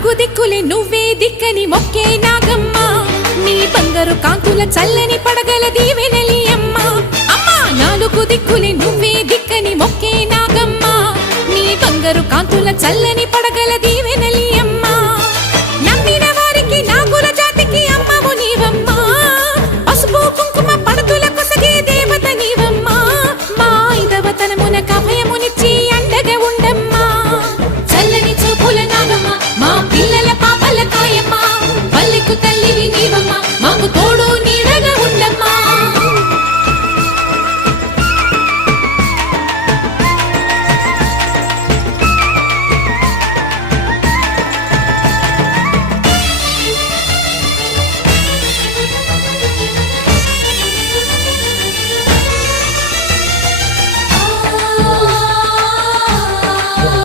నాలుగు దిక్కులే నువ్వే దిక్కని మొక్కే నాగమ్మ నీ బంగారు కాంతుల చల్లని పడగల దీవెనలి అమ్మ అమ్మ నాలుగు దిక్కులే నువ్వే దిక్కని మొక్కే నాగమ్మ నీ బంగారు కాంతుల చల్లని పడగల దీవెనలి అమ్మ